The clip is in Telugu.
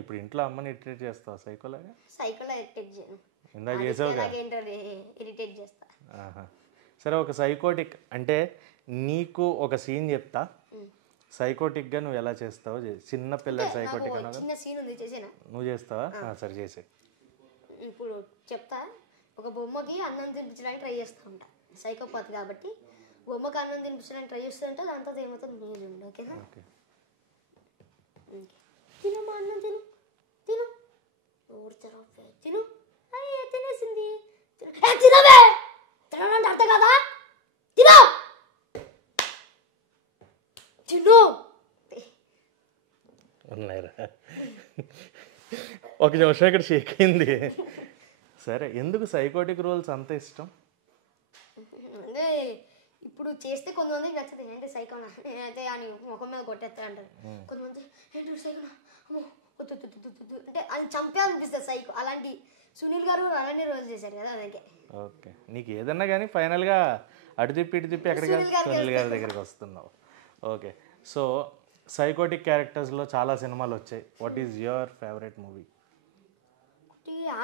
ఇప్పుడు ఇంట్లో అమ్మని ఇరిటేట్ చేస్తావా సైకోలాగా? సైకోలో ఇరిటేట్ చేయను, ఇందాక చేసావుగా. ఏంటో ఇరిటేట్ చేస్తా. సరే, ఒక సైకోటిక్ అంటే నీకు ఒక సీన్ చెప్తా, సైకోటిక్గా నువ్వు ఎలా చేస్తావో చిన్న పిల్లల సైకోటిక్ అన్నా చిన్న సీన్ ఉంది, చేసేనా? నువ్వు చేస్తావా? సరే చేసే. ఇప్పుడు చెప్తా. ఒక బొమ్మకి అన్నం తినిపించడానికి ట్రై చేస్తూ ఉంటా, సైకోపాత్ కాబట్టి బొమ్మకి అన్నం తినిపించడానికి ట్రై చేస్తుంటే దాంతో ఏమవుతుంది మీరు ఉండి. ఓకేనా? తినమ్మా, అన్నం తిను, తిను, ఊడ్చరా, తిను. అయ్యే తినేసింది, తినవే, తినడం అర్థం కదా, తిను తిను. ఉన్నాయిరా, ఒక నిమిషం ఇక్కడ షేక్ అయింది. సరే, ఎందుకు సైకోటిక్ రోల్స్ అంత ఇష్టం? అంటే ఇప్పుడు చేస్తే కొంతమందికి నచ్చుతుంది, ఏంటి సైకోనా నేనైతే అని ముఖం మీద కొట్టేస్తా అంటారు. కొంతమంది ఏంటి సైకోనా, అమ్మో వద్దు అంటే అది చంపేయాలనిపిస్తుంది సైకో. అలాంటి సునీల్ గారు అలాంటి రోల్ చేశారు కదా, అందుకే. ఓకే, నీకు ఏదన్నా కానీ ఫైనల్గా అటు తిప్పి ఇటు తిప్పి ఎక్కడికి సునీల్ గారి దగ్గరికి వస్తున్నావు. ఓకే, సో సైకోటిక్ క్యారెక్టర్స్లో చాలా సినిమాలు వచ్చాయి. What is your favourite movie?